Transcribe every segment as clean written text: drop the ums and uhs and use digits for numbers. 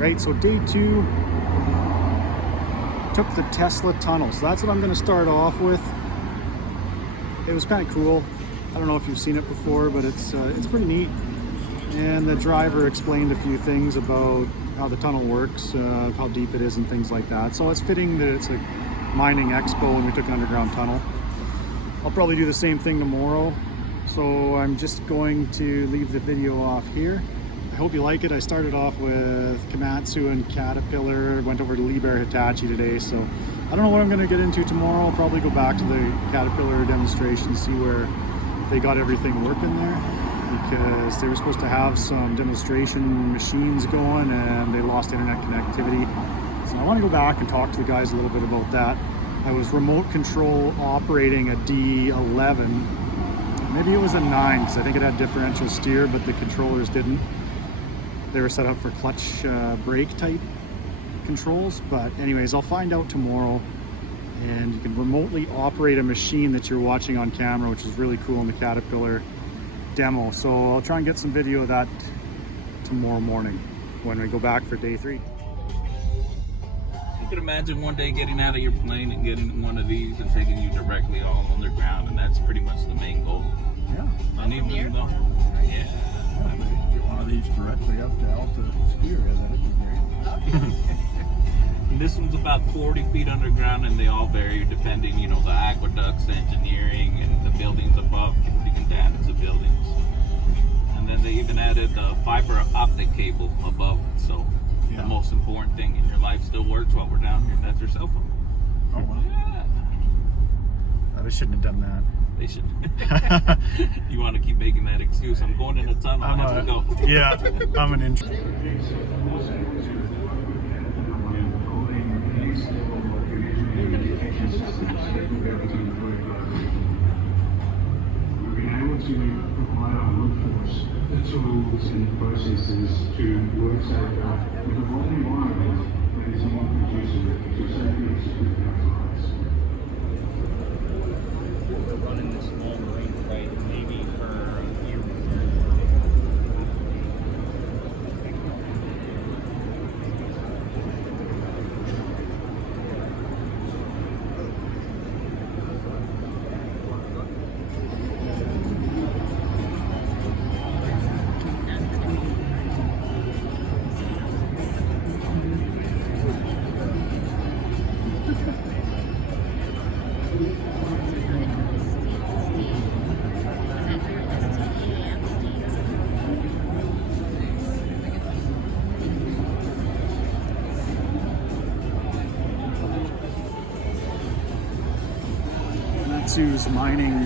Alright, so day 2, took the Tesla tunnel. So that's what I'm going to start off with. It was kind of cool. I don't know if you've seen it before, but it's pretty neat. And the driver explained a few things about how the tunnel works, how deep it is and things like that. So it's fitting that it's a mining expo and we took an underground tunnel. I'll probably do the same thing tomorrow. So I'm just going to leave the video off here. I hope you like it. I started off with Komatsu and Caterpillar, went over to Liebherr Hitachi today, so I don't know what I'm going to get into tomorrow. I'll probably go back to the Caterpillar demonstration, see where they got everything working there, because they were supposed to have some demonstration machines going and they lost internet connectivity. So I want to go back and talk to the guys a little bit about that. I was remote control operating a D11, maybe it was a 9, because I think it had differential steer, but the controllers didn't. They were set up for clutch brake type controls, but anyways, I'll find out tomorrow. And you can remotely operate a machine that you're watching on camera, which is really cool in the Caterpillar demo. So I'll try and get some video of that tomorrow morning when we go back for day 3. You could imagine one day getting out of your plane and getting one of these and taking you directly all underground, and that's pretty much the main goal. Yeah. And even though, yeah. One of these directly up to Alta Spear, that'd be great. And this one's about 40 feet underground, and they all vary depending, you know, the aqueducts, the engineering, and the buildings above can damage the buildings. And then they even added the fiber optic cable above it, so the most important thing in your life still works while we're down here, and that's your cell phone. Oh, well. Yeah. I shouldn't have done that. They should. You want to keep making that excuse? I'm going in a tunnel. I have to go. Yeah, I'm an intro. We've been able to provide our workforce the tools and processes to work safer with a whole environment that is more conducive to safely execute our clients. We're running this long range right maybe for a year. Komatsu's mining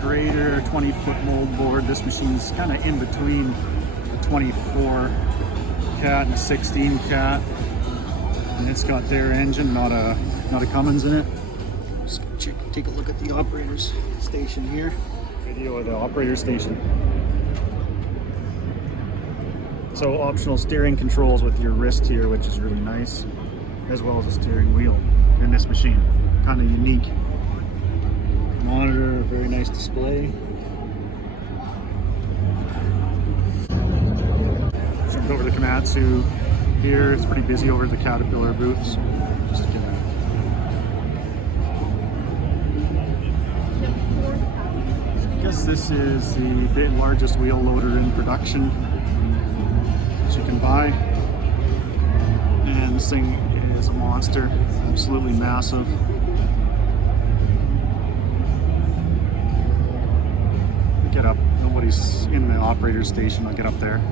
grader, 20-foot mold board. This machine's kind of in between a 24 cat and a 16 cat, and it's got their engine, not a Cummins in it. Just take a look at the operator's station here. Video of the operator station. So optional steering controls with your wrist here, which is really nice, as well as a steering wheel in this machine. Kind of unique. Monitor, very nice display. Jumped over to Komatsu here. It's pretty busy over at the Caterpillar booths. Just gonna... I guess this is the largest wheel loader in production that you can buy. And this thing is a monster, absolutely massive. Get up. Nobody's in the operator station. I'll get up there.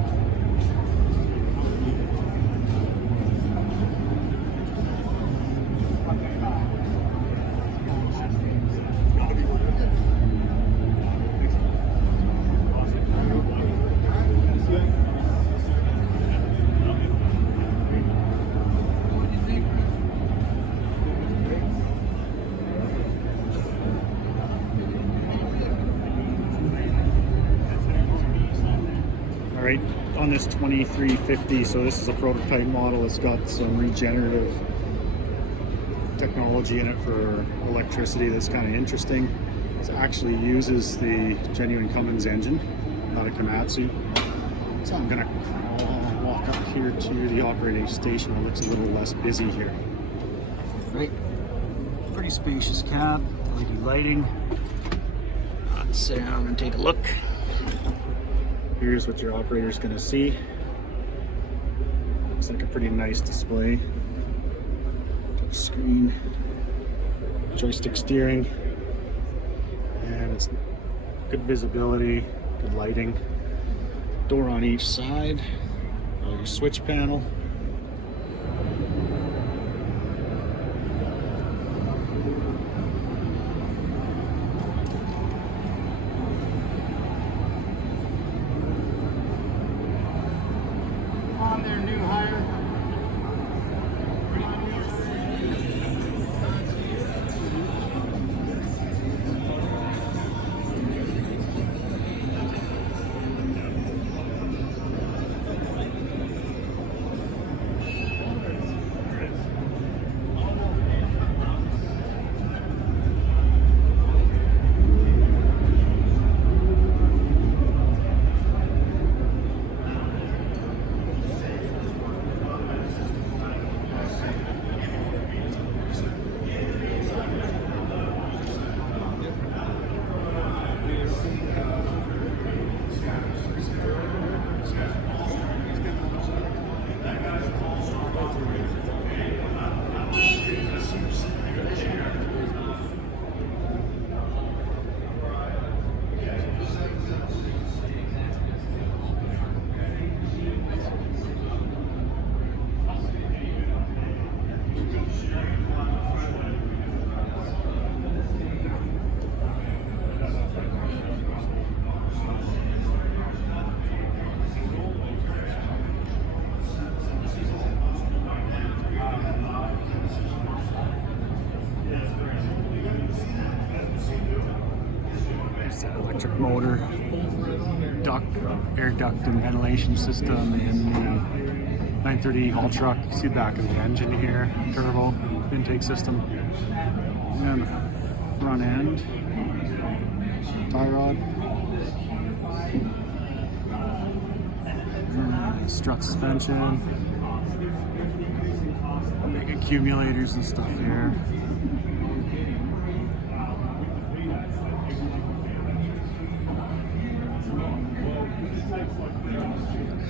Right on this 2350, so this is a prototype model. It's got some regenerative technology in it for electricity that's kind of interesting. It actually uses the genuine Cummins engine, not a Komatsu. So I'm gonna walk up here to the operating station. It looks a little less busy here. Right, pretty spacious cab, LED lighting. Let's sit down and take a look. Here's what your operator's gonna see. Looks like a pretty nice display. Touch screen, joystick steering, and it's good visibility, good lighting. Door on each side, your switch panel. On their new hire. Electric motor, air duct and ventilation system in the 930 haul truck. You see the back of the engine here, turbo intake system. And the front end, tie rod, strut suspension, big accumulators and stuff here.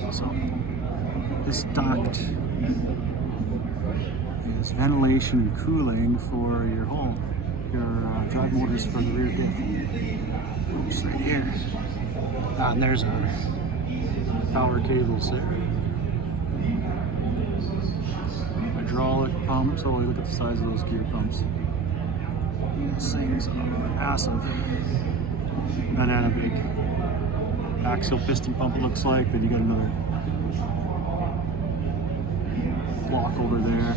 So this duct is ventilation and cooling for your hull, your drive motors for the rear diff. Just right here. And there's our power cables there. Hydraulic pumps. Oh, look at the size of those gear pumps. These things are massive. And then a big axial piston pump, it looks like. Then you got another block over there.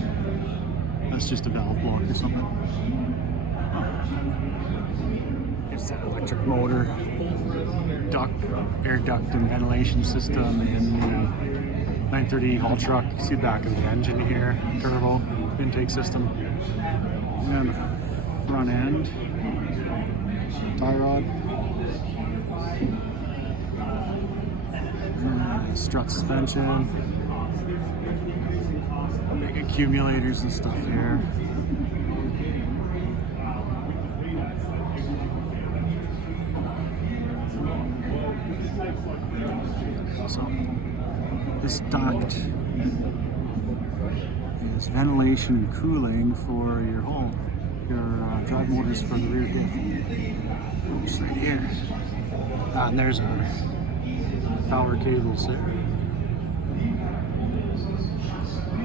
That's just a valve block or something. It's that electric motor, air duct and ventilation system in the 930 haul truck. You see the back of the engine here, turbo intake system. And the front end, tie rod. Strut suspension, big accumulators and stuff here. So this duct is ventilation and cooling for your hull, your drive motors for the rear diff. Just right here. And there's our power cables there.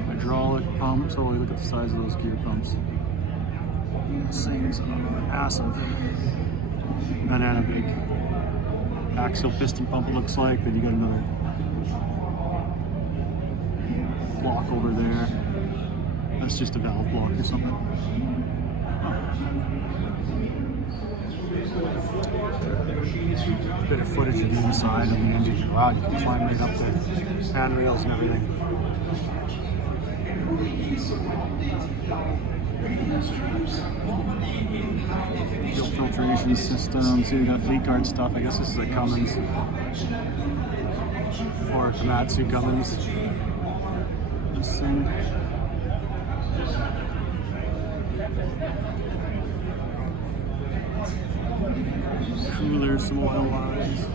Hydraulic pumps. Oh, look at the size of those gear pumps. These things are massive. And then a big axial piston pump, it looks like. Then you got another block over there. That's just a valve block or something. Bit of footage of the inside of the engine. Wow, you can climb right up the handrails and everything. Fuel filtration system. So you got fleet guard stuff. I guess this is a Cummins or a Komatsu Cummins. interesting. Coolers, some oil lines.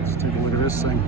Let's take a look at this thing.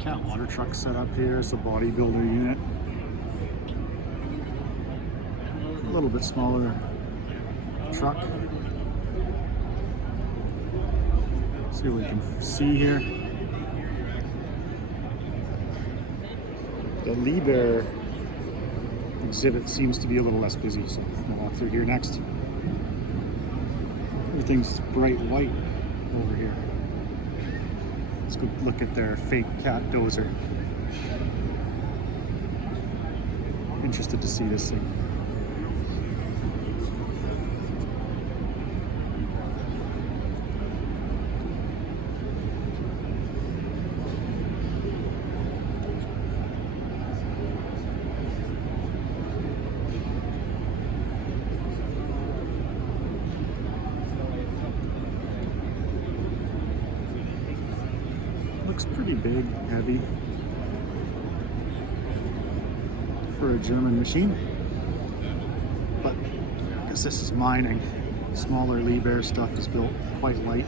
Cat water truck set up here. It's a bodybuilder unit. A little bit smaller truck. See what we can see here. The Liebherr exhibit seems to be a little less busy, so we'll walk through here next. Everything's bright white over here. Let's go look at their fake cat dozer. Interested to see this thing. Looks pretty big, heavy for a German machine, but I guess this is mining. Smaller Liebherr stuff is built quite light.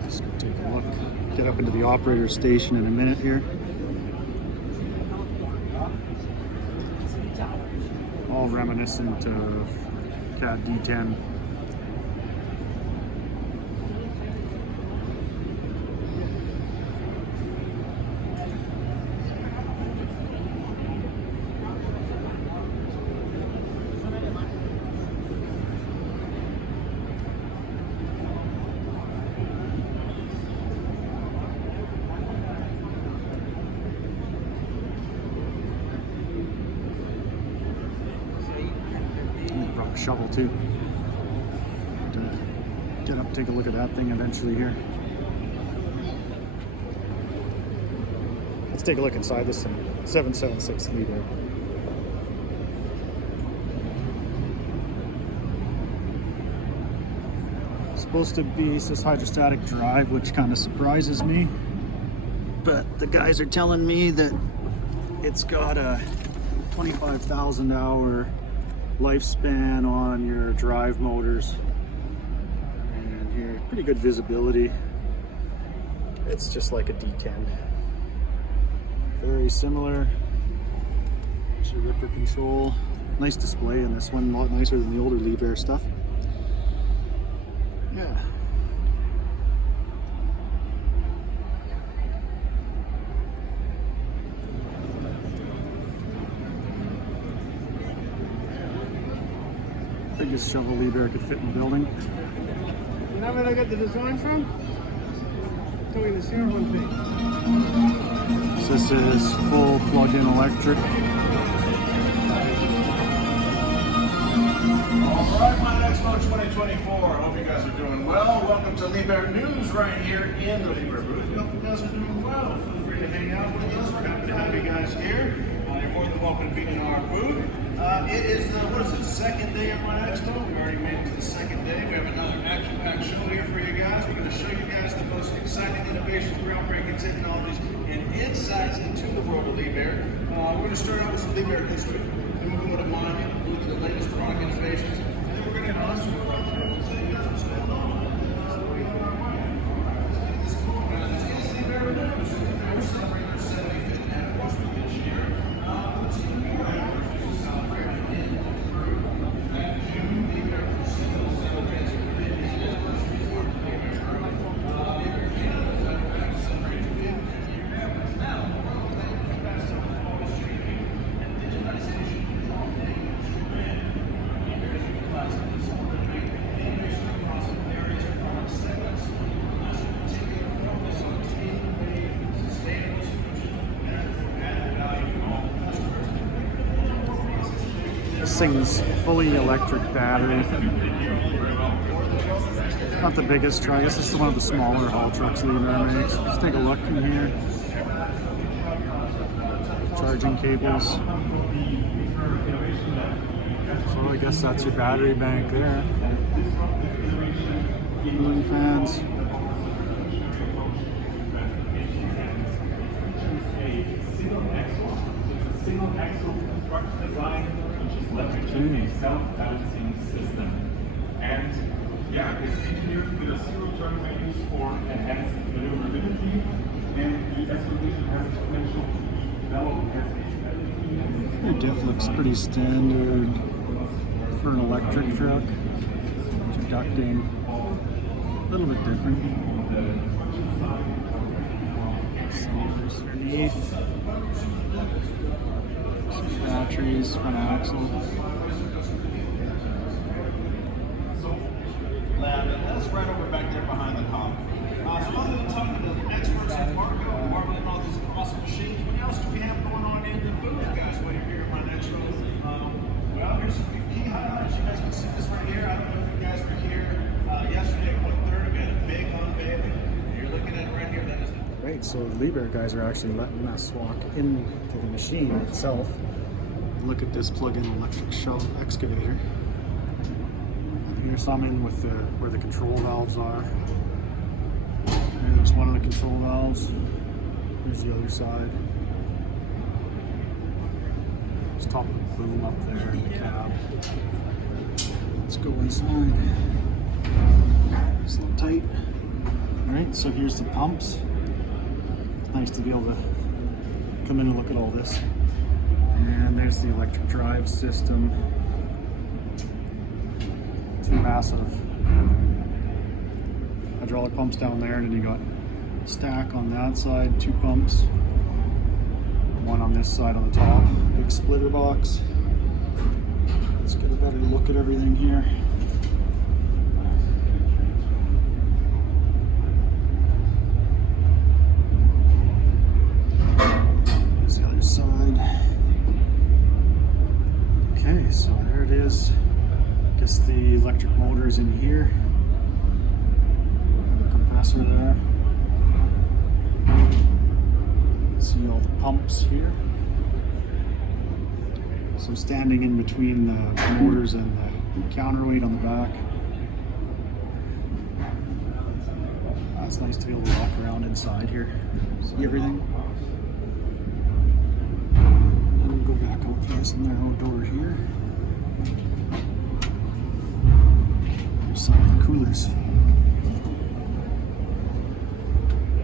Let's go take a look. Get up into the operator station in a minute here. All reminiscent of Cat D10. Brought a shovel too. To get up, take a look at that thing eventually here. Let's take a look inside this thing. 776 liter. Supposed to be this hydrostatic drive, which kind of surprises me. But the guys are telling me that it's got a 25,000 hour lifespan on your drive motors, and here pretty good visibility. It's just like a D10, very similar to ripper control. Nice display in this one, a lot nicer than the older Liebherr stuff. Yeah. Biggest shovel Liebherr could fit in the building. You know where I got the design from? Doing the Sierra thing. So this is full plug-in electric. Alright, my Expo 2024. Hope you guys are doing well. Welcome to Liebherr News right here in the Liebherr booth. We hope you guys are doing well. Feel free to hang out with us. We're happy to have you guys here. You're more than welcome to be in our booth. It is the, second day of my Expo. We've already made it to the second day. We have another action-packed show here for you guys. We're going to show you guys the most exciting innovations, groundbreaking technologies, and insights into the world of Liebherr. We're going to start out with some Liebherr history. Then we'll go to Monument, look at the latest product innovations, and then we're going to honestly run through and say, what's going on. So we on our way. This is cool, guys. This is Liebherr News. Liebherr celebrating their 75th anniversary this year. Let's see what we have. Celebrating in Peru. In June, Liebherr Brazil celebrates their 50th anniversary as part of Liebherr Peru. Liebherr Canada is out back celebrating 50th year. Now, This thing's fully electric battery. Not the biggest truck. This is one of the smaller haul trucks Liebherr makes. Let's take a look in here. Charging cables. So I guess that's your battery bank there. Cooling fans. Single axle construction design, which is leveraging a self-balancing system. And yeah, it's engineered with a zero turn radius for enhanced maneuverability, and the excavation has the potential to develop as Your diff looks pretty standard for an electric truck. Ducting, a little bit different. Cylinders underneath. Some batteries, front axle. Lab, and that's right over back there behind the car. So other than talking to the experts at Marco and marveling all these awesome machines, what else do we have going on in the booth, guys, while you're here at Run Expo? Well, here's some key highlights. You guys can see this right here. I don't know if you guys were here yesterday at 1:30. We had a big unveiling. You're looking at it right here. That is Right, so the Liebherr guys are actually letting us walk into the machine itself. Look at this plug-in electric shell excavator. Here's some in with where the control valves are. And there's one of the control valves. Here's the other side. There's top of the boom up there in the cab. Let's go inside. It's a little tight. Alright, so here's the pumps. It's nice to be able to come in and look at all this. And there's the electric drive system. Two massive hydraulic pumps down there, and then you got a stack on that side, two pumps. One on this side on the top, big splitter box. Let's get a better look at everything here. There's the other side. Okay, so there it is. I guess the electric motor is in here. The compressor there. See all the pumps here. So standing in between the motors and the counterweight on the back. That's nice to be able to walk around inside here. See everything. And we'll go back out for this narrow door here. There's some of the coolers.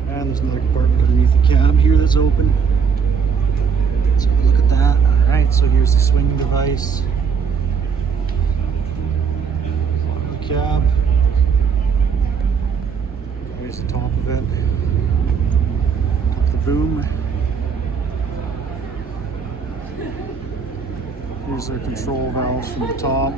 And there's another compartment underneath the cab here that's open. So look at that. Alright, so here's the swing device. Bottom of the cab. There's the top of it. Top of the boom. Here's their control valves from the top.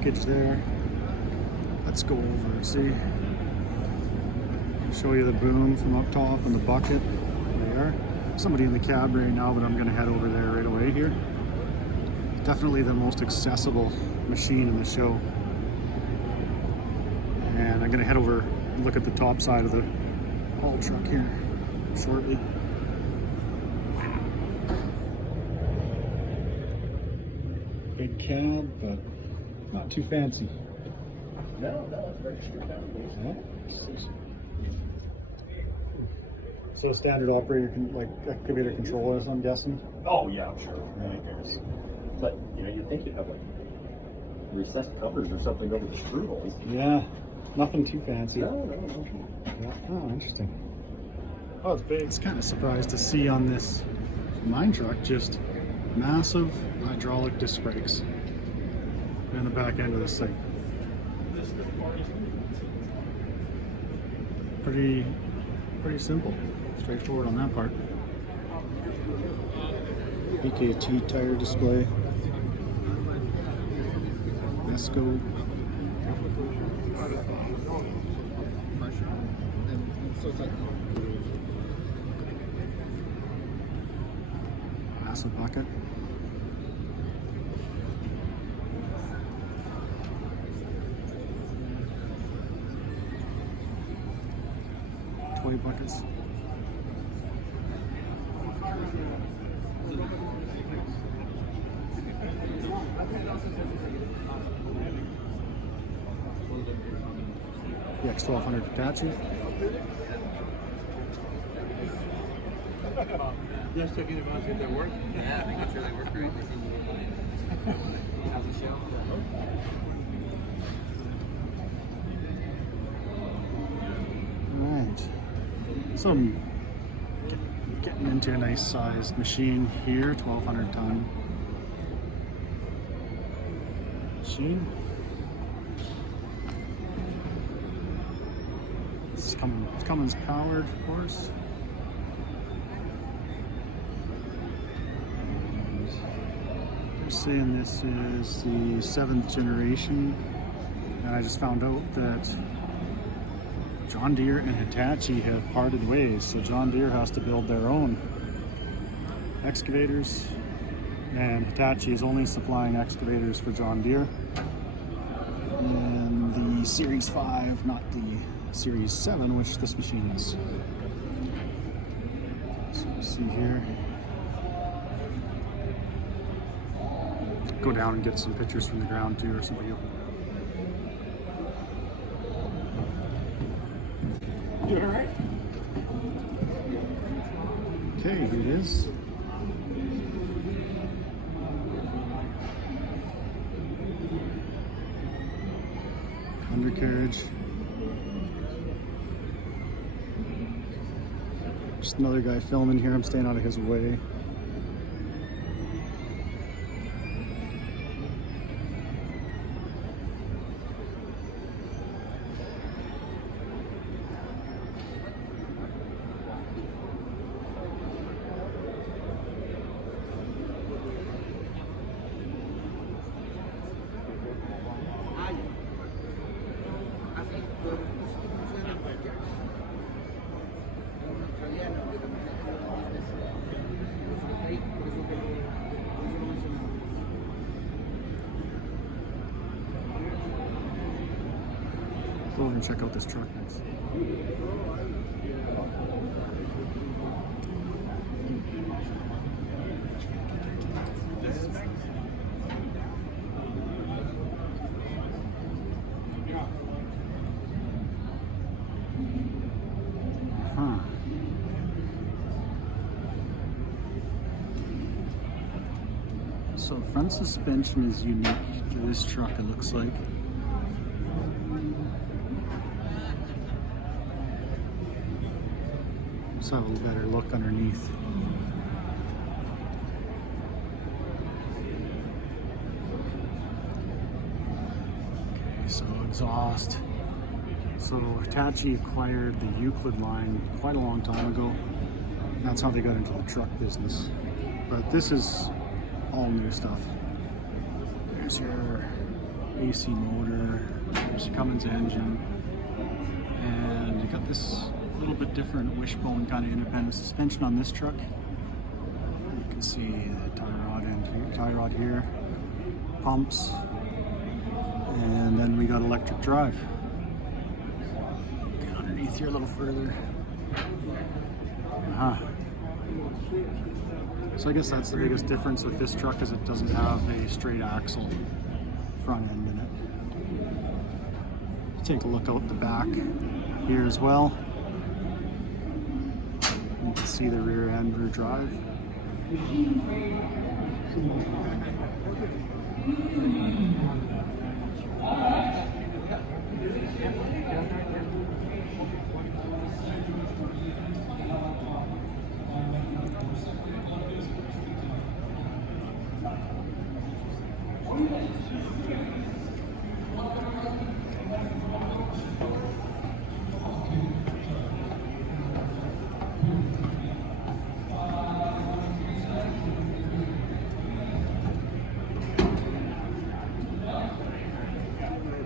package there. Let's go over, see. Show you the boom from up top and the bucket. There they are. Somebody in the cab right now, but I'm gonna head over there right away here. Definitely the most accessible machine in the show. And I'm gonna head over and look at the top side of the haul truck here shortly. Big cab, but not too fancy. No, it's very stripped down. So standard operator, like excavator controllers, I'm guessing. Oh yeah, I'm sure. But you know, you'd think you'd have like recessed covers or something over the screw holes. Yeah, nothing too fancy. No. Yeah. Oh, interesting. Oh, it's big. I was kind of surprised to see on this mine truck just massive hydraulic disc brakes in the back end of this thing. Pretty simple, straightforward on that part. BKT tire display. Esco. Massive bucket. Toy buckets. The X1200 Hitachi. Just talking about if they work. Yeah, making sure they work right. How's the show? Right. So I'm getting into a nice sized machine here, 1200 ton machine. It's Cummins powered, of course. They're saying this is the 7th generation, and I just found out that John Deere and Hitachi have parted ways, so John Deere has to build their own excavators, and Hitachi is only supplying excavators for John Deere. And the Series 5, not the Series 7, which this machine is. So you see here. Go down and get some pictures from the ground too, or something. You all right? Okay, here it is. Undercarriage. Just another guy filming here. I'm staying out of his way. Go over and check out this truck next. So front suspension is unique to this truck, it looks like. Let's have a better look underneath. Okay, so exhaust. So Hitachi acquired the Euclid line quite a long time ago. That's how they got into the truck business. But this is all new stuff. There's your AC motor, there's a Cummins engine, and you got this little bit different wishbone kind of independent suspension on this truck. You can see the tie rod here, pumps, and then we got electric drive. Get underneath here a little further. So I guess that's the biggest difference with this truck, is it doesn't have a straight axle front end in it. Take a look out the back here as well. You can see the rear end, rear drive.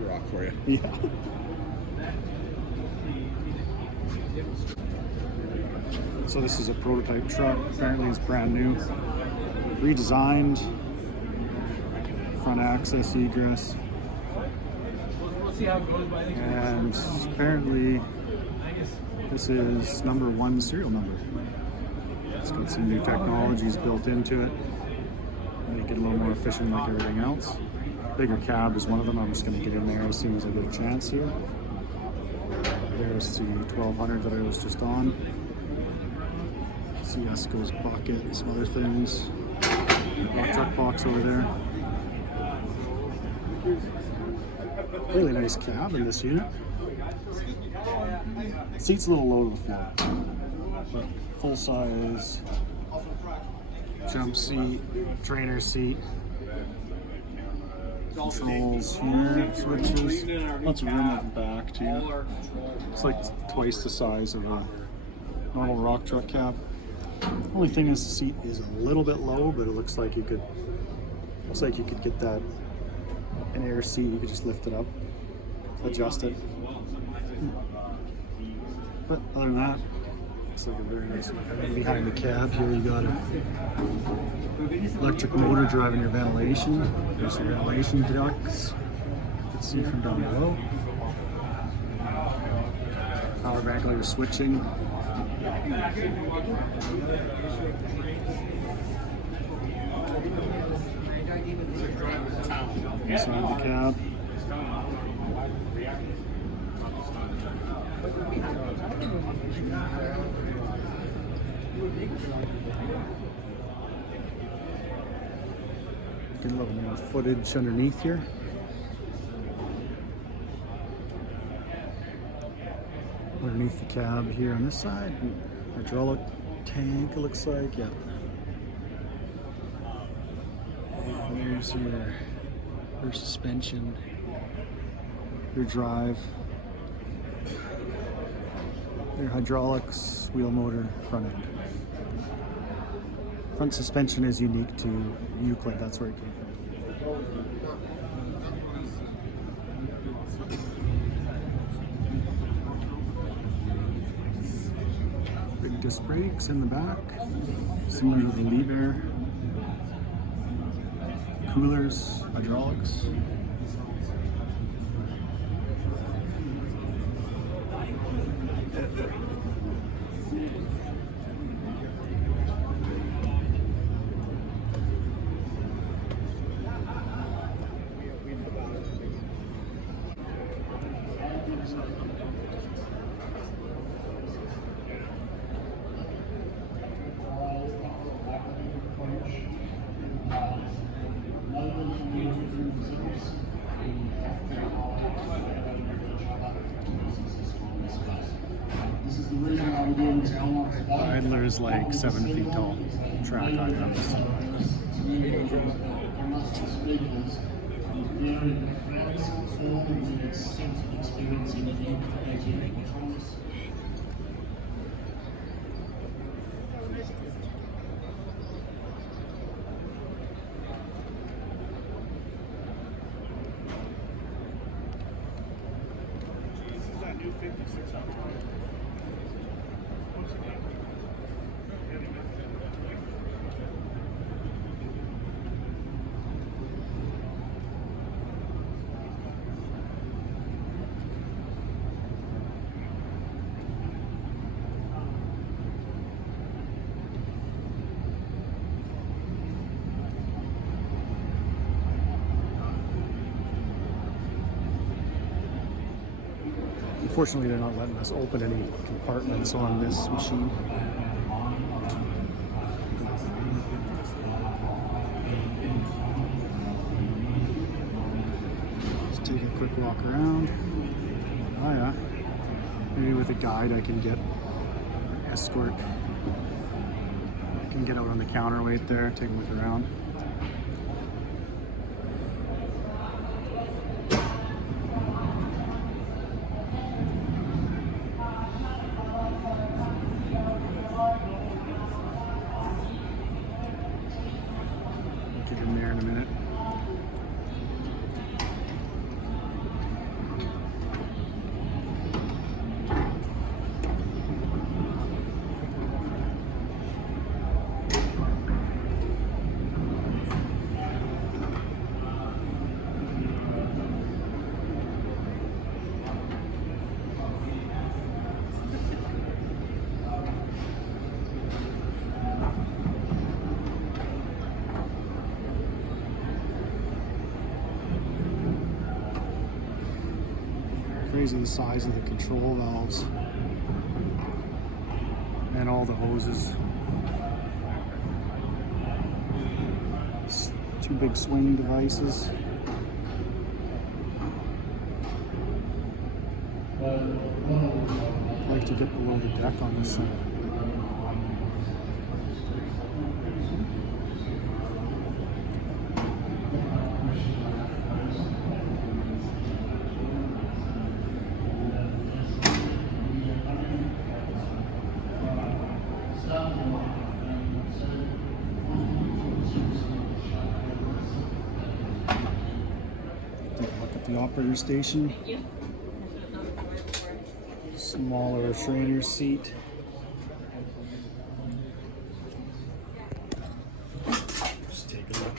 Rock for you. Yeah. So this is a prototype truck. Apparently it's brand new, redesigned, front access, egress, and apparently this is #1 serial number. It's got some new technologies built into it, make it a little more efficient like everything else. Bigger cab is one of them. I'm just going to get in there as soon as I get a chance here. There's the 1200 that I was just on. Esco's bucket and some other things. Rock truck box over there. Really nice cab in this unit. Seat's a little low to the floor, but full size jump seat, trainer seat. Controls here, switches. Lots of room at the back too. It's like twice the size of a normal rock truck cab. Only thing is the seat is a little bit low, but it looks like you could get that an air seat. You could just lift it up, adjust it. But other than that, it's like a very nice. Behind the cab here, you got an electric motor driving your ventilation. There's your ventilation ducts. You can see from down below. Power bank, all your switching. Inside the cab. Get a little more footage underneath here. Underneath the cab here on this side, hydraulic tank, it looks like, yeah. And there's your suspension, your drive, your hydraulics, wheel motor, front end. Front suspension is unique to Euclid, that's where it came from. Big disc brakes in the back, similar to the Liebherr. Coolers, hydraulics. Idler is like 7 feet tall. Track items. 56 on top. Unfortunately, they're not letting us open any compartments on this machine. Let's take a quick walk around. Oh yeah, maybe with a guide I can get escort. I can get out on the counterweight there, take a look around. Get in there in a minute. Crazy the size of the control valves and all the hoses. It's two big swing devices. I'd like to get below the deck on this thing. Take a look at the operator station. Smaller trainer seat. Just take a look.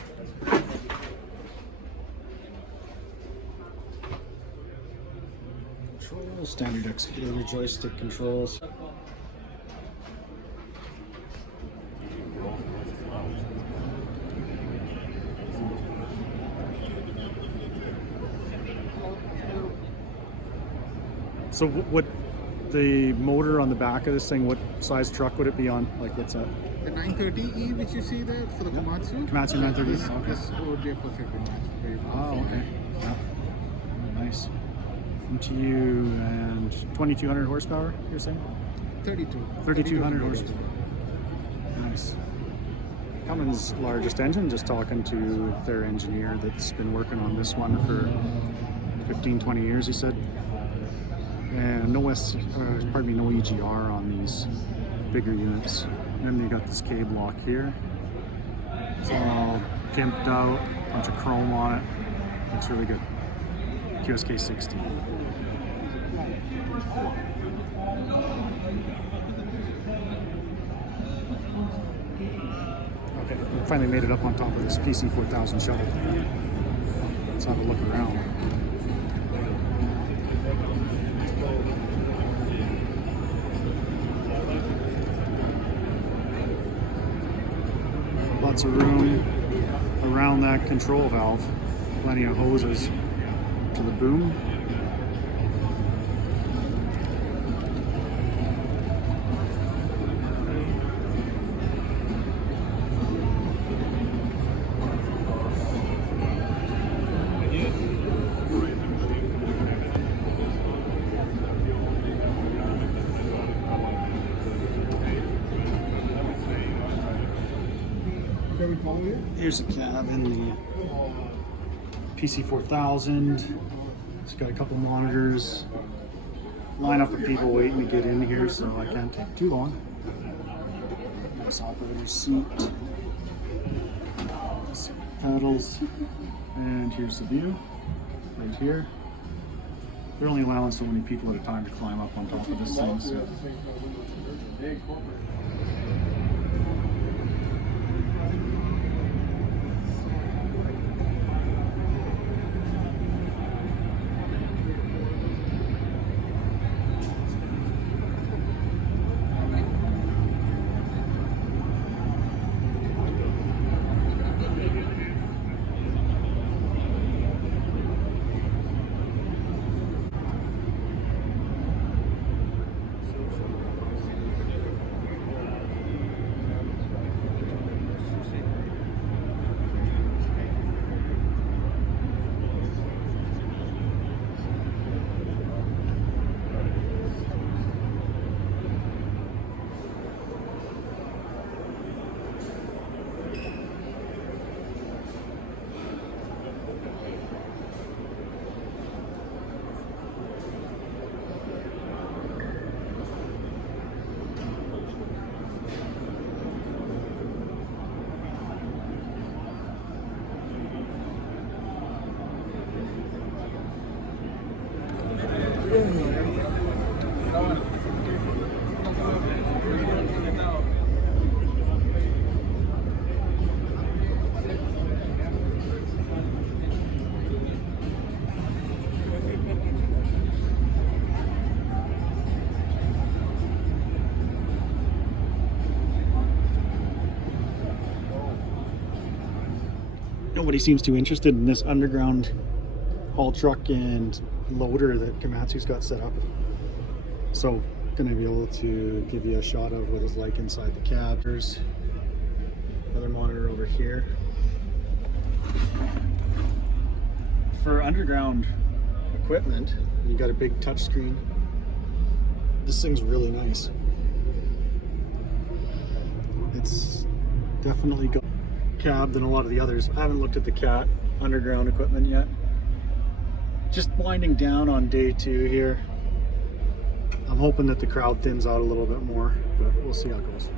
Controls, standard excavator joystick controls. So what the motor on the back of this thing, what size truck would it be on? Like what's that? The 930E which you see there for the Yep. Komatsu? Komatsu 930. This, Okay. this would be a perfect match. Very Oh, okay. Yeah. Nice. MTU and 2200 horsepower, you're saying? 3200 horsepower. Nice. Cummins' largest engine, just talking to their engineer that's been working on this one for 15, 20 years, he said. And no no EGR on these bigger units. And they got this K block here. It's all gimped out, bunch of chrome on it. Looks really good. QSK 60. Okay, we finally made it up on top of this PC 4000 shuttle. Let's have a look around. Lots of room around that control valve. Plenty of hoses to the boom. Here's the cabin, the PC 4000. It's got a couple monitors. Line-up of people waiting to get in here, so I can't take too long. Nice operator seat. Pedals. And here's the view, right here. they're only allowing so many people at a time to climb up on top of this thing. So. Nobody seems too interested in this underground haul truck and loader that Komatsu's got set up. So gonna be able to give you a shot of what it's like inside the cab. There's another monitor over here. For underground equipment, you got a big touch screen. This thing's really nice. It's definitely got cab than a lot of the others. I haven't looked at the cat underground equipment yet. Just winding down on day 2 here. I'm hoping that the crowd thins out a little bit more, but we'll see how it goes.